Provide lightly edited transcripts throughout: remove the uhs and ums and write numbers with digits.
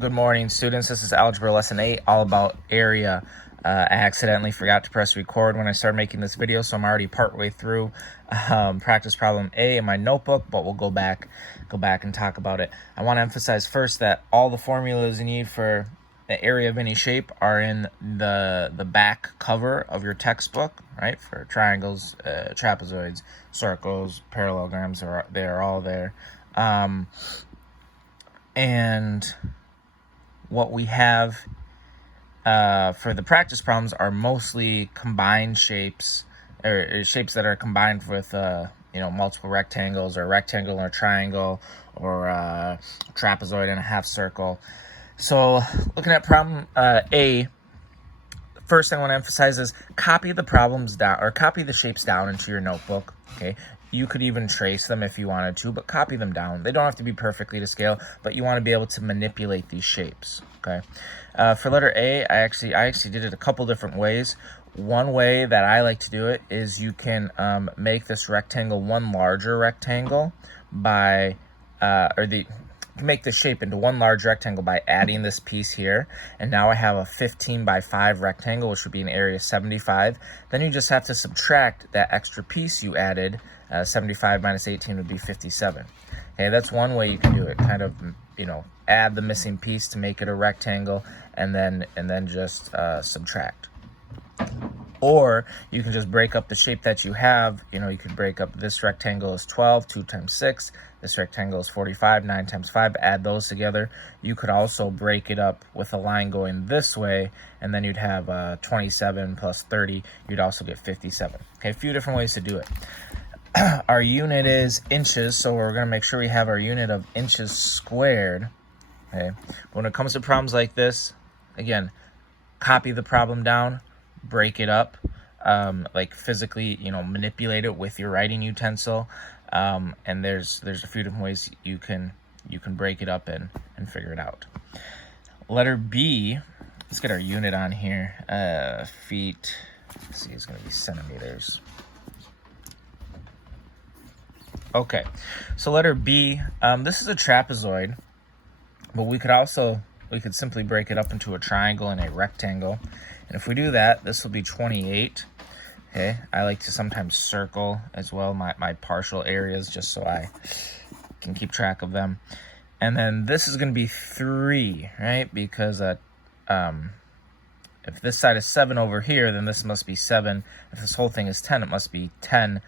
Good morning, students. This is Algebra Lesson 8, all about area. I accidentally forgot to press record when I started making this video, so I'm already partway through practice problem A in my notebook, but we'll go back and talk about it. I want to emphasize first that all the formulas you need for the area of any shape are in the back cover of your textbook, right? For triangles, trapezoids, circles, parallelograms, they're all there. And what we have for the practice problems are mostly combined shapes, or shapes that are combined with multiple rectangles, or a rectangle and a triangle, or a trapezoid and a half circle. So looking at problem A, first thing I want to emphasize is copy the problems down, or copy the shapes down into your notebook. Okay, you could even trace them if you wanted to, but copy them down. They don't have to be perfectly to scale, but you want to be able to manipulate these shapes. Okay, for letter A, I actually did it a couple different ways. One way that I like to do it is you can make this rectangle one larger rectangle by make the shape into one large rectangle by adding this piece here, and now I have a 15 by 5 rectangle, which would be an area 75. Then you just have to subtract that extra piece you added. 75 minus 18 would be 57. Okay, that's one way you can do it. Kind of, add the missing piece to make it a rectangle, and then just subtract. Or you can just break up the shape that you have. You could break up this rectangle is 12, 2 times 6. This rectangle is 45, 9 times 5. Add those together. You could also break it up with a line going this way, and then you'd have 27 plus 30. You'd also get 57. Okay, a few different ways to do it. Our unit is inches, so we're going to make sure we have our unit of inches squared. Okay, when it comes to problems like this, again, copy the problem down, break it up, like physically, manipulate it with your writing utensil. And there's a few different ways you can break it up and figure it out. Letter B, let's get our unit on here. Feet, let's see, it's going to be centimeters. Okay, so letter B, this is a trapezoid, but we could simply break it up into a triangle and a rectangle. And if we do that, this will be 28. Okay, I like to sometimes circle as well my partial areas just so I can keep track of them. And then this is going to be 3, right? Because if this side is 7 over here, then this must be 7. If this whole thing is 10, it must be 10.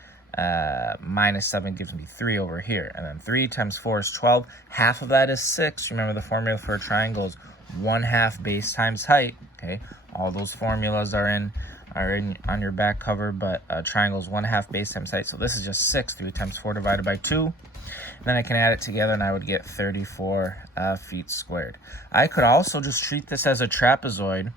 Minus 7 gives me 3 over here. And then 3 times 4 is 12. Half of that is 6. Remember, the formula for a triangle is 1/2 base times height. Okay, all those formulas are on your back cover, but triangle is 1/2 base times height. So this is just 6. 3 times 4 divided by 2. And then I can add it together, and I would get 34 feet squared. I could also just treat this as a trapezoid,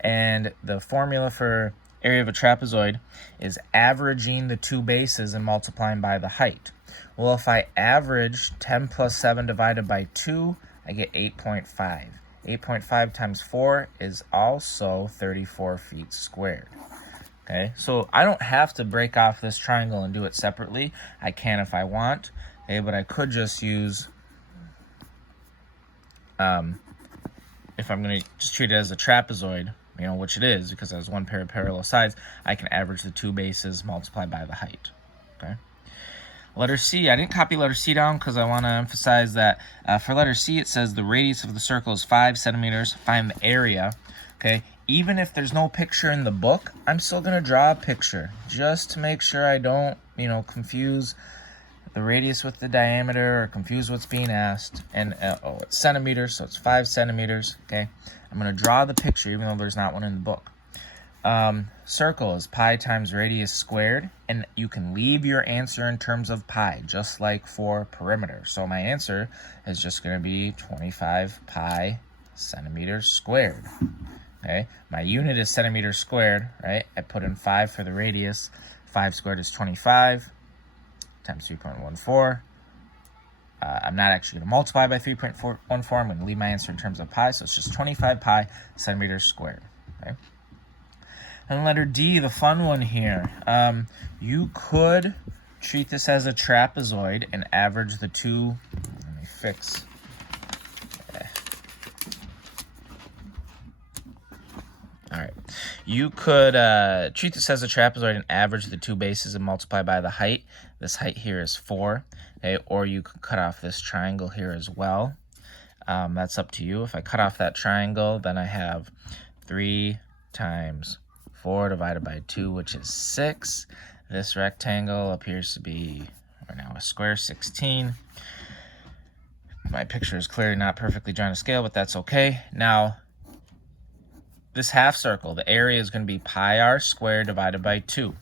and the formula for area of a trapezoid is averaging the two bases and multiplying by the height. Well, if I average 10 plus 7 divided by 2, I get 8.5. 8.5 times 4 is also 34 feet squared. Okay, so I don't have to break off this triangle and do it separately. I can if I want, okay, but I could just use, if I'm going to just treat it as a trapezoid, which it is because it has one pair of parallel sides, I can average the two bases, multiply by the height. Okay. Letter C, I didn't copy letter C down because I want to emphasize that for letter C, it says the radius of the circle is 5 centimeters. Find the area. Okay. Even if there's no picture in the book, I'm still going to draw a picture just to make sure I don't, confuse the radius with the diameter or confuse what's being asked. And it's centimeters, so it's 5 centimeters. Okay. I'm going to draw the picture even though there's not one in the book. Circle is pi times radius squared, and you can leave your answer in terms of pi, just like for perimeter. So my answer is just going to be 25 pi centimeters squared. Okay, my unit is centimeters squared, right? I put in 5 for the radius. 5 squared is 25 times 3.14. I'm not actually going to multiply by 3.14. I'm going to leave my answer in terms of pi, so it's just 25 pi centimeters squared. Okay. And letter D, the fun one here. You could treat this as a trapezoid and average the two. Let me fix You could treat this as a trapezoid and average the two bases and multiply by the height. This height here is 4. Okay, or you could cut off this triangle here as well. That's up to you. If I cut off that triangle, then I have 3 times 4 divided by 2, which is 6. This rectangle appears to be, right now, a square, 16. My picture is clearly not perfectly drawn to scale, but that's okay. Now, this half circle, the area is going to be pi r squared divided by 2.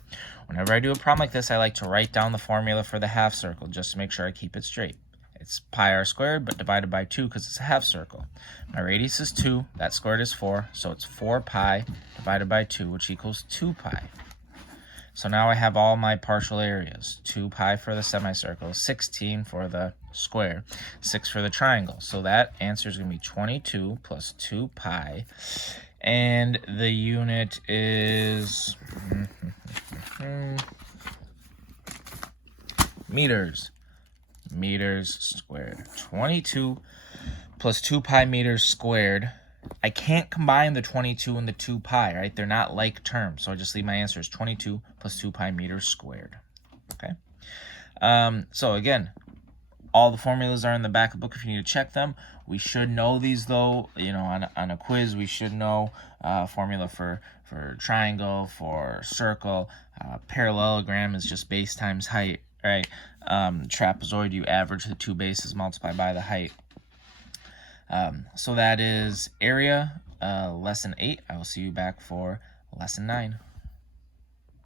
Whenever I do a problem like this, I like to write down the formula for the half circle just to make sure I keep it straight. It's pi r squared, but divided by 2 because it's a half circle. My radius is 2, that squared is 4, so it's 4 pi divided by 2, which equals 2 pi. So now I have all my partial areas. 2 pi for the semicircle, 16 for the square, 6 for the triangle. So that answer is going to be 22 plus 2 pi. And the unit is meters. Meters squared. 22 plus 2 pi meters squared. I can't combine the 22 and the 2 pi, right? They're not like terms, so I just leave my answer as 22 plus 2 pi meters squared. Okay. So again, all the formulas are in the back of the book if you need to check them. We should know these though. You know, on a quiz, we should know formula for triangle, for circle. Parallelogram is just base times height, right? Trapezoid, you average the two bases, multiply by the height. So that is area, lesson 8. I will see you back for lesson 9.